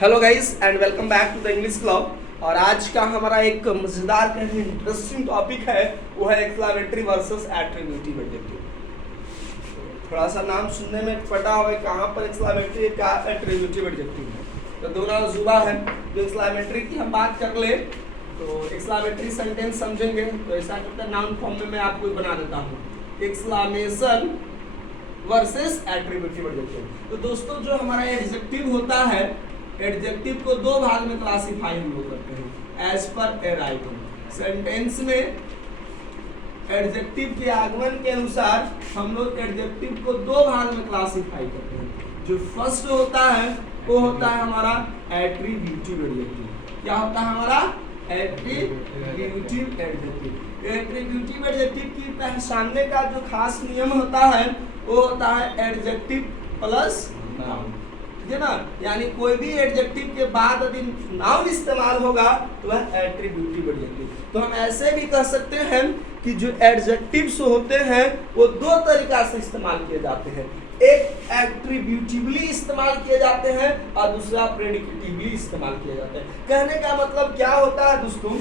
Hello guys and welcome back to the English club. और आज का हमारा एक मजेदार का इंटरेस्टिंग टॉपिक है, वो है एक्सक्लेमेटरी वर्सेस एट्रीब्यूटिव एडजेक्टिव। थोड़ा सा नाम सुनने में पता होगा कहाँ पर एक्सक्लेमेटरी क्या एट्रीब्यूटिव एडजेक्टिव है। तो दोनों अजूबा है। जो एक्सक्लेमेटरी की हम बात कर ले तो एक्सक्लेमेटरी सेंटेंस समझेंगे तो ऐसा करते हैं, नाउन फॉर्म में मैं आपको बना देता हूँ, एक्सक्लेमेशन वर्सेस एट्रीब्यूटिव एडजेक्टिव। तो दोस्तों जो हमारा एडजेक्टिव होता है, एडजेक्टिव को दो भाग में क्लासिफाई हम लोग करते हैं एज पर ए राइटिंग। सेंटेंस में एडजेक्टिव के आगमन के अनुसार हम लोग एडजेक्टिव को दो भाग में क्लासिफाई करते हैं। जो फर्स्ट होता है वो होता है हमारा एट्रीब्यूटिव एडजेक्टिव। क्या होता है हमारा एट्रीब्यूटिव एडजेक्टिव। एट्रीब्यूटिव एडजेक्टिव की पहचानने का जो खास नियम होता है वो होता है एडजेक्टिव प्लस नाउन, ठीक है ना। यानी कोई भी एडजेक्टिव के बाद यदि नाउन इस्तेमाल होगा तो वह एट्रीब्यूटिव एडजेक्टिव। तो हम ऐसे भी कह सकते हैं कि जो एडजेक्टिव्स होते हैं वो दो तरीका से इस्तेमाल किए जाते हैं। एक एट्रीब्यूटिवली इस्तेमाल किए जाते हैं और दूसरा प्रेडिकेटिवली इस्तेमाल किए जाते हैं। कहने का मतलब क्या होता है दोस्तों,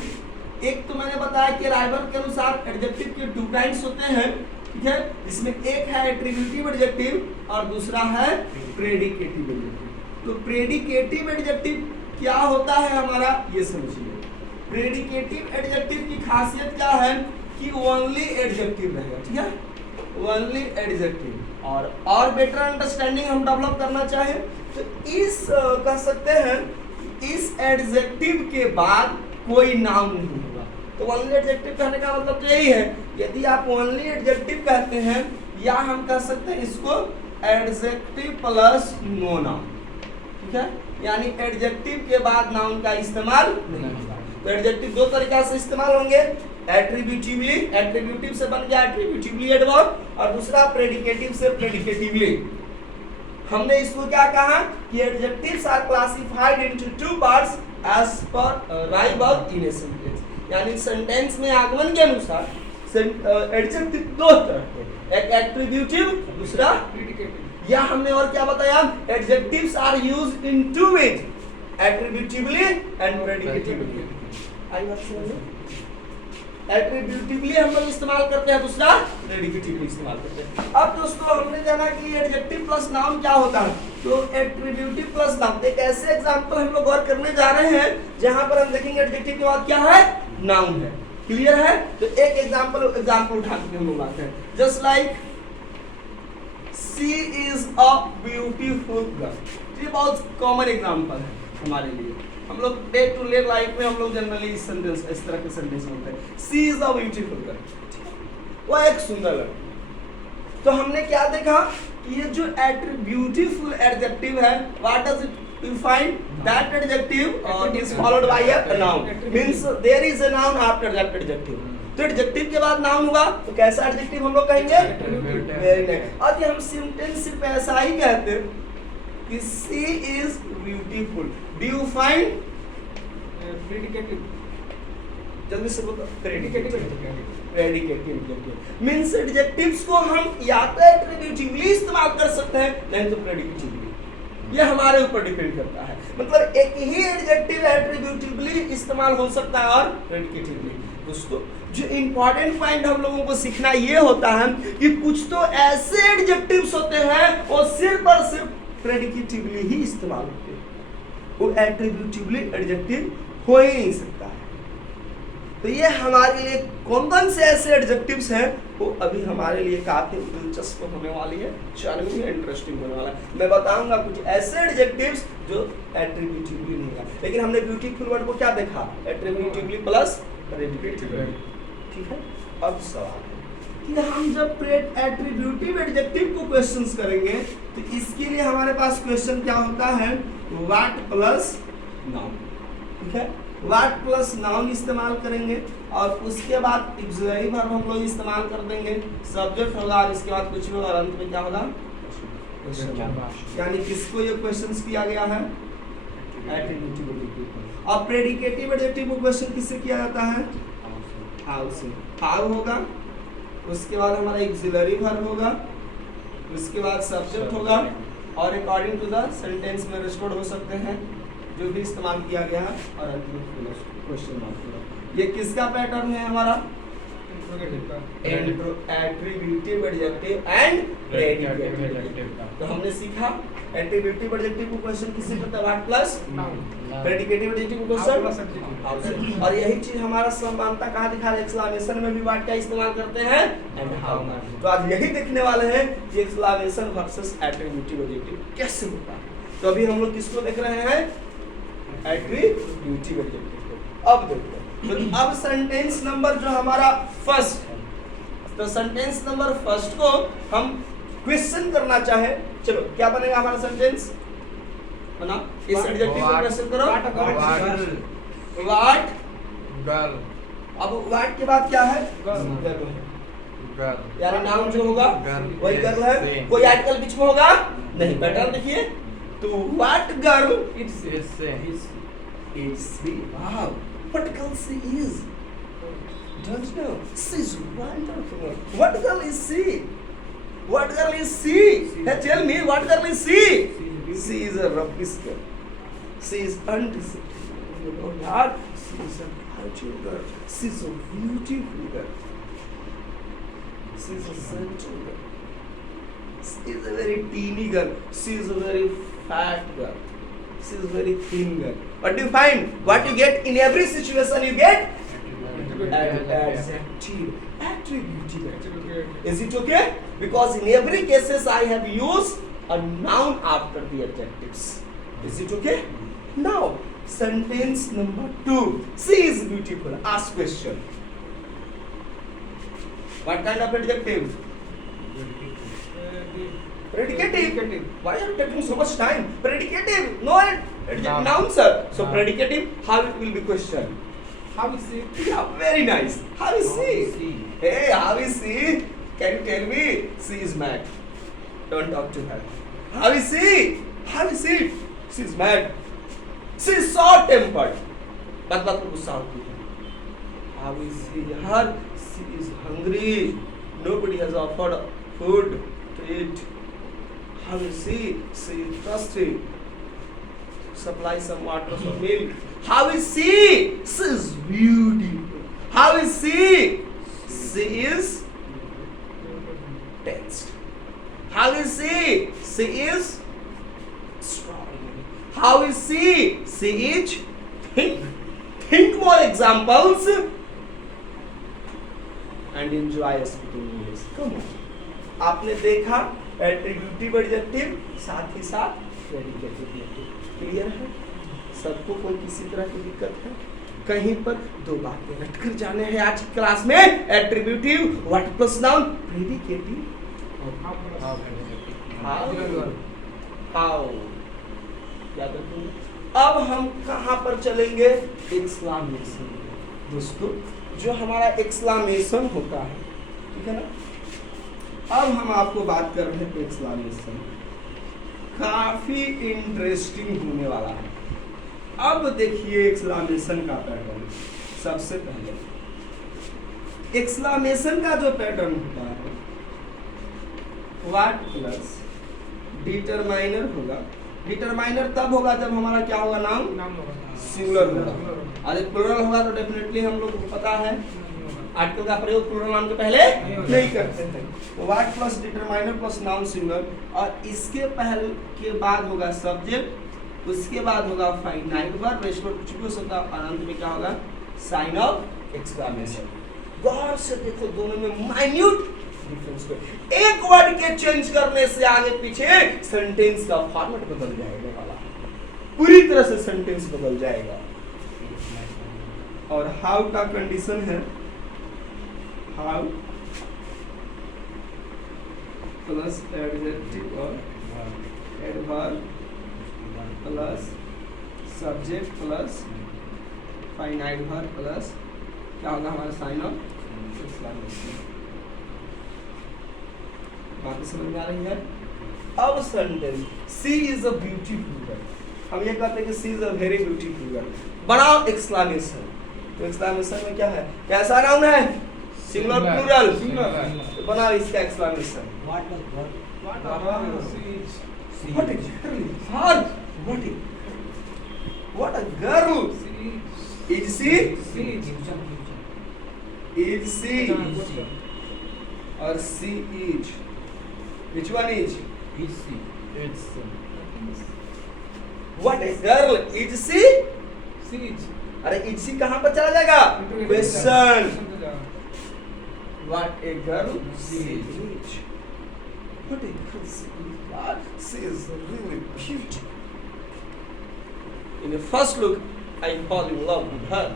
एक तो मैंने बताया कि राइबर के अनुसार एडजेक्टिव के टू काइंड्स होते हैं, ठीक है। इसमें एक है एट्रीब्यूटिव एडजेक्टिव और दूसरा है प्रेडिकेटिव एडजेक्टिव। तो प्रेडिकेटिव एडजेक्टिव क्या होता है हमारा, ये समझिए। प्रेडिकेटिव एडजेक्टिव की खासियत क्या है कि ओनली एडजेक्टिव रहेगा, ठीक है, ओनली एडजेक्टिव। और बेटर अंडरस्टैंडिंग हम डेवलप करना चाहें तो इस कह सकते हैं इस एडजेक्टिव के बाद कोई नाउन नहीं होगा। तो ओनली एडजेक्टिव कहने का मतलब तो यही है, यदि आप ओनली एडजेक्टिव कहते हैं या हम कह सकते हैं इसको एडजेक्टिव प्लस नो नाउन, ठीक है। यानी एडजेक्टिव के बाद नाउन का इस्तेमाल नहीं होगा। तो एडजेक्टिव दो तरीका से इस्तेमाल होंगे, एट्रीब्यूटिवली, एट्रीब्यूटिव से बन गया एट्रीब्यूटिवली एडवर्ब, और दूसरा प्रेडिकेटिव से प्रेडिकेटिवली। हमने इसको क्या कहा कि adjectives are classified into two parts as पर राइबर इन ए सेंटेंस। यानी सेंटेंस में आगमन के अनुसार एडजेक्टिव दो तरह के, एक एट्रीब्यूटिव दूसरा प्रेडिकेटिव। या हमने और क्या बताया, adjectives are used in two ways, attributively and predicatively. आई बात समझ में? एट्रीब्यूटिवली हम लोग इस्तेमाल करते हैं, दूसरा प्रेडिकेटिवली इस्तेमाल करते हैं। अब दोस्तों हमने जाना कि एडजेक्टिव प्लस नाउन क्या होता है। तो एट्रीब्यूटिव प्लस नाउन एक ऐसे एग्जांपल हम लोग और करने जा रहे हैं जहां पर हम देखेंगे एडजेक्टिव के बाद क्या है, नाउन है। क्लियर है? तो एक एग्जांपल उठा के हम लोग आते हैं, just like she is a beautiful girl. ये बहुत कॉमन एग्जांपल है हमारे लिए। हम लोग डे टू डे लाइफ में हम लोग जनरली इस तरह के सेंटेंस बोलते हैं, she is a beautiful girl, वो एक सुंदर लड़की। तो हमने क्या देखा कि ये जो ब्यूटीफुल एडजेक्टिव है, what does it you find that adjective is followed by a noun, means there is a noun after that adjective। तो एडजेक्टिव के बाद नाउन हुआ तो कैसा एडजेक्टिव हम लोग कहेंगे, वेरी नाइस। और ये हम सेंटेंस सिर्फ ऐसा ही कहते हैं कि she is beautiful, do you find predicative, जल्दी से बोलो, प्रेडिकेटिव मींस एडजेक्टिव्स को हम या तो एट्रीब्यूटिवली इस्तेमाल कर सकते हैं नहीं तो प्रेडिकेटिवली। ये हमारे ऊपर डिपेंड करता है। मतलब एक ही एडजेक्टिव एट्रीब्यूटिवली इस्तेमाल हो सकता है और प्रेडिकेटिवली। दोस्तों जो इंपॉर्टेंट पॉइंट हम लोगों को सीखना ये होता है कि कुछ तो ऐसे एडजेक्टिव्स होते हैं वो सिर्फ और सिर्फ प्रेडिकेटिवली ही इस्तेमाल होते हैं, वो एट्रीब्यूटिवली एडजेक्टिव हो ही नहीं सकता है। तो ये हमारे लिए कौन कौन से ऐसे एडजेक्टिव्स हैं वो अभी हमारे लिए काफी दिलचस्प होने वाली है, चैलेंजिंग एंड इंटरेस्टिंग होने वाला है। मैं बताऊंगा कुछ ऐसे एडजेक्टिव्स जो एट्रीब्यूटिवली नहीं है, लेकिन हमने ब्यूटीफुल वर्ड को क्या देखा, एट्रीब्यूटिवली प्लस प्रेडिकेटिवली, ठीक है। अब सवाल है कि हम जब एट्रीब्यूटिव एडजेक्टिव को क्वेश्चंस करेंगे तो इसके लिए हमारे पास क्वेश्चन क्या होता है, व्हाट प्लस नाउन, ठीक है। व्हाट प्लस नाउन इस्तेमाल करेंगे और उसके बाद ऑक्सिलरी वर्ब हम लोग इस्तेमाल कर देंगे, सब्जेक्ट होगा और इसके बाद कुछ भी होगा और अंत में क्या होगा, यानी किसको ये क्वेश्चंस किया गया है, एट्रीब्यूटिव एडजेक्टिव। और प्रेडिकेटिव एडजेक्टिव को क्वेश्चन किससे किया जाता है, हाउ से। हाउ होगा, उसके बाद हमारा ऑक्सिलरी वर्ब होगा, उसके बाद सब्जेक्ट होगा और अकॉर्डिंग टू द सेंटेंस में रिस्टोर्ड हो सकते हैं जो भी इस्तेमाल किया गया है और क्वेश्चन मार्क। ये किसका पैटर्न है हमारा? Attributive adjective and predicative. तो हमने सीखा एट्रीब्यूटिव एडजेक्टिव को क्वेश्चन किससे करता है? व्हाट प्लस प्रेडिकेटिव एडजेक्टिव को क्वेश्चन। और यही चीज हमारा समानता कहाँ दिखा रहा है? एक्सक्लेमेशन में भी व्हाट का इस्तेमाल करते हैं एंड हाउ। तो आज यही देखने वाले हैं कि एक्सक्लेमेशन वर्सेस एट्रीब्यूटिव एडजेक्टिव कैसे होता है। तो अभी हम लोग किसको देख रहे हैं? एट्रीब्यूटिव एडजेक्टिव को। अब देखते हैं तो अब सेंटेंस नंबर जो हमारा फर्स्ट है, तो सेंटेंस नंबर फर्स्ट को हम क्वेश्चन करना चाहे, चलो क्या बनेगा हमारा सेंटेंस? बना इस एडजेक्टिव को क्वेश्चन करो। What girl. अब व्हाट के बाद क्या है? गर्ल। यानी नाउन जो होगा वही गर्ल है। कोई आर्टिकल बीच में होगा नहीं। पैटर्न देखिए, तो what girl It's she। Wow, what girl she is? Don't know. She's wonderful. What girl is she? What girl is she? Hey, tell me, what girl is she? She is a rubbish girl. She is undisciplined. Oh God, she is a beautiful girl. She is a beautiful girl. She is a gentle girl. She is a very teeny girl. She is a very fat girl. She is a very thin girl. What do you find? What you get in every situation? You get attributive. Is it okay? Because in every cases I have used a noun after the adjectives. Is it okay? Now sentence number 2. She is beautiful. Ask question. What kind of adjective? Predicative. Why are you taking so much time? Predicative. No noun, sir. So predicative. How it will be questioned? How is she? Yeah, very nice. How is she? Hey, how is she? Can you tell me? She is mad. Don't talk to her. How is she? How is she? She is mad. She is short-tempered. बात को गुस्सा होती है. How is she? Her? She is hungry. Nobody has offered food to eat. How is she? She is thirsty. Supply some water, some milk. How is she? She is beautiful. How is she? She is tensed. How is she? She is extraordinary. How is she? She is think more examples and enjoy speaking English. Come on. आपने देखा attributive adjective साथ ही साथ predicative adjective. Clear है? सबको कोई किसी तरह की दिक्कत है? कहीं पर दो बातें रटकर जाने हैं आज की क्लास में। Attributive what plus noun, predicative how. याद रखिए। अब हम कहां पर चलेंगे? एक्सक्लेमेशन। दोस्तों जो हमारा एक्सक्लेमेशन होता है, ठीक है ना, अब हम आपको बात कर रहे हैं एक्सक्लेमेशन। काफी इंटरेस्टिंग होने वाला है। अब देखिए एक्सक्लेमेशन का पैटर्न। सबसे पहले एक्सक्लेमेशन का जो पैटर्न होता है, व्हाट प्लस डिटरमाइनर होगा। डिटरमाइनर तब होगा जब हमारा क्या होगा? नाउन सिंगुलर होगा। अगर प्लूरल होगा तो डेफिनेटली हम लोग को पता है आर्टिकल का प्रयोग प्लूरल नाउन के पहले नहीं करते थे। तो what plus determiner plus noun singular, और इसके पहले के बाद होगा सब्जेक्ट, उसके बाद होगा फाइनाइट वर्ब, रेस्टोर कुछ भी हो सकता है, और अंत में क्या होगा? Sign of exclamation. गौर से देखो दोनों में माइन्यूट डिफरेंस को। एक वर्ड के चेंज करने से आगे पीछे सेंटेंस का फॉर्मेट बदल जाएगा वाला, पूरी तरह से सेंटेंस बदल जाएगा। और हाउ का कंडीशन है हाउ प्लस एडजेक्टिव और adverb plus subject plus finite verb plus क्या होगा हमारा? Sign of exclamation. बात समझ में आ रही है? अब sentence she is a beautiful girl, हम ये कहते हैं कि she is a very beautiful girl, बनाओ एक्सक्लेमेशन। तो एक्सक्लेमेशन में क्या है? कैसा नाउन है? Singular plural? तो बनाओ इसका exclamation. What exactly? What? What a girl. Is she? Is she? Or she is? Which one is? It's What a girl. Is she? अरे is she कहाँ पर चला जाएगा? Question. What a girl she is. What a girl she is. God, she is really beautiful. In the first look, I fall in love with her.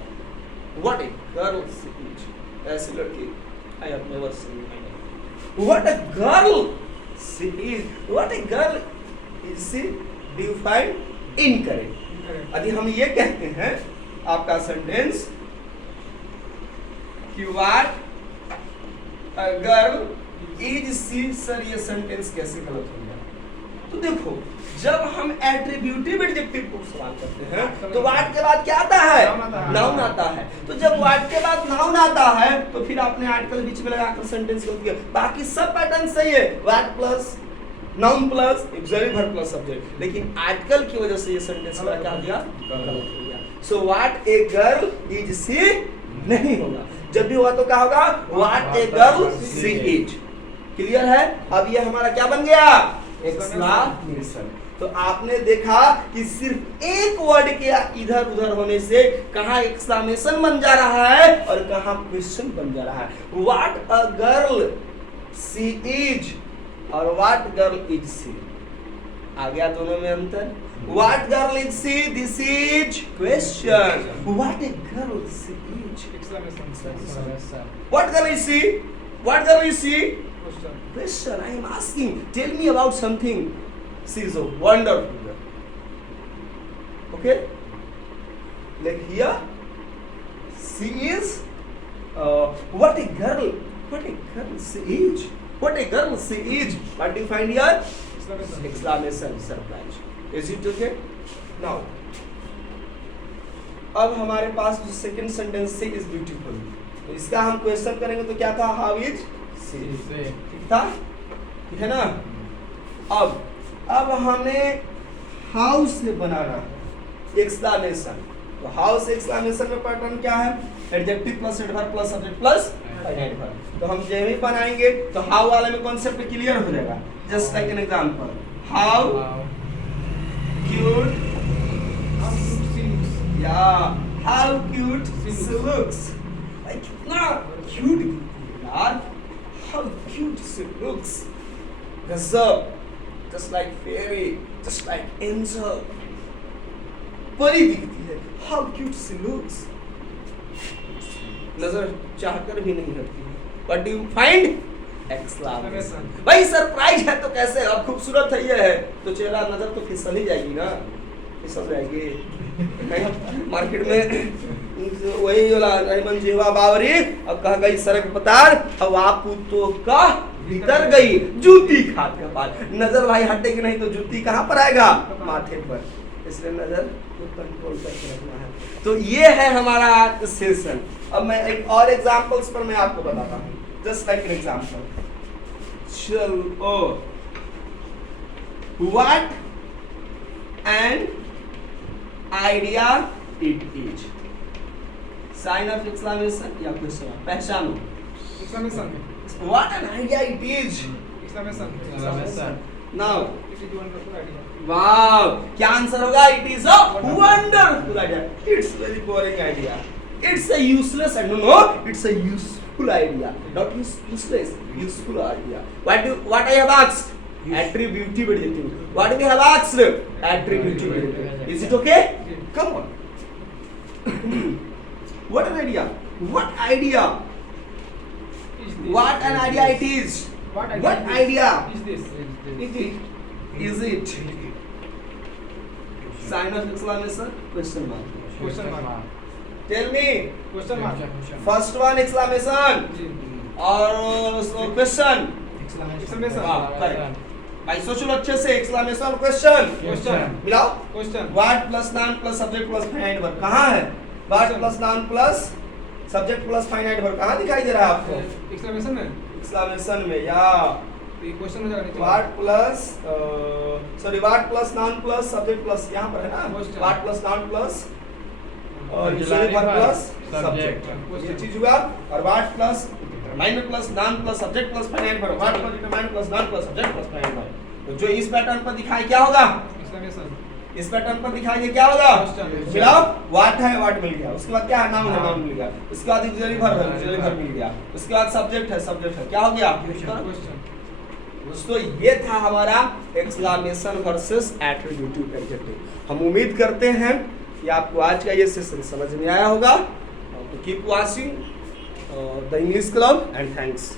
What a girl she is. ऐसी लड़की I have never seen in my life. What a girl she is. What a girl is she? Do you find incorrect? यदि हम ये कहते हैं आपका sentence कि what a girl is she, sir ये सेंटेंस कैसे गलत हो गया? तो देखो जब हम एट्रीब्यूटिव एडजेक्टिव को सवाल करते हैं तो what के बाद क्या आता है? नाउन आता है। तो जब what के बाद नाउन आता है तो फिर आपने आर्टिकल बीच में लगाकर सेंटेंस गलत किया। बाकी सब पैटर्न सही है, what plus noun plus auxiliary verb plus subject, लेकिन आर्टिकल की वजह से ये सेंटेंस का क्या हो गया? गलत हो गया। So what a girl is she नहीं होगा, जब भी हुआ तो क्या होगा? What a girl she is. Clear है? अब ये हमारा क्या बन गया? एक्सक्लेमेशन। तो आपने देखा कि सिर्फ एक वर्ड के इधर उधर होने से कहाँ एक्सक्लेमेशन बन जा रहा है और कहाँ क्वेश्चन बन जा रहा है। What a girl she is और व्हाट गर्ल इज सी, आ गया दोनों में अंतर। What girl is she? This is question. What a girl she is. What girl is she? What girl is she? Question. I am asking. Tell me about something. She is a wonderful girl. Okay? Like here, she is. What a girl. What a girl she is. What a girl she is. What do you find here? Exclamation. Surprise. Is it okay? Now, अब हमारे पास जो second sentence से is beautiful, तो इसका हम question करेंगे तो क्या था? हाउ इज सी, ठीक था, ठीक है ना? अब हमें हाउ से बनाना एक्सक्लेमेशन। तो हाउ से एक्सक्लेमेशन में पैटर्न क्या है? Adjective plus adverb plus subject plus adverb. तो हम जब भी बनाएंगे तो हाउ वाले में कॉन्सेप्ट क्लियर हो जाएगा। Just like an example, how cute, yeah, how cute she looks. Like कितना cute यार, how cute she looks. गजब, just like fairy, just like angel. परी दिखती है, how cute she looks. नजर चाहकर भी नहीं हटती। What do you find? Exclamation. भाई सरप्राइज है तो कैसे? अब खूबसूरत है ये है तो चेहरा नजर तो फिसल ही जाएगी ना, फिसल जाएगी। मार्केट में वही वाला रहमान जीवा बावरी अब कह गई सड़क पतार, अब आप तो का भीतर गई जूती खात का पाल। नजर भाई हटेगी नहीं तो जूती कहाँ पर आएगा? माथे पर। इसलिए नजर को कंट्रोल करके रखना है। तो ये है हमारा सेशन। अब मैं एक और एग्जांपल्स पर मैं आपको बताता हूँ। Just like an example. What an idea it is. Sign of exclamation या question पहचानो। Exclamation. What an idea it is. Exclamation. Now. It is wonderful idea. Wow. क्या आंसर होगा? It is a wonderful idea. It's very boring idea. It's a useless idea. No, it's a useful idea. Not useless. Useful idea. What I have asked? Attributive adjective. What we have asked? Attributive adjective. Is it okay? Come on. What an idea. What idea? What an idea it is. What idea? Is this? Is it? Sign of exclamation? Question mark. Question mark. Tell me. Question mark. First one exclamation और question. Exclamation. हाँ, correct. भाई सोच लो अच्छे से, exclamation और question. Question. मिलाओ. Question. What plus noun plus subject plus finite verb कहाँ है? What plus noun plus subject plus finite verb कहाँ दिखाई दे रहा है आपको? Exclamation में. Exclamation में या तो ये क्वेश्चन हो जाएगा नीचे। What plus sorry what plus noun plus subject plus यहाँ पर है ना Question. What plus noun plus Auxiliary verb verb, plus subject. Subject ये चीज हुआ। और what plus determiner plus noun plus subject plus finite verb what plus determiner plus noun plus subject plus finite verb. तो जो इस pattern पर दिखाई क्या होगा एक्सक्लेमेशन। इस पैटर्न पर दिखाई दे क्या होगा Question. मिलाओ व्हाट है व्हाट मिल गया उसके बाद क्या है नाउन है नाउन मिल गया उसके बाद ऑक्सिलरी वर्ब है ऑक्सिलरी वर्ब मिल गया उसके बाद सब्जेक्ट है क्या हो गया क्वेश्चन। दोस्तों ये था हमारा एक्सक्लेमेशन वर्सेस एट्रीब्यूटिव एडजेक्टिव। हम उम्मीद करते हैं कि आपको आज का ये सेशन समझ में आया होगा। तो keep watching the English club and thanks.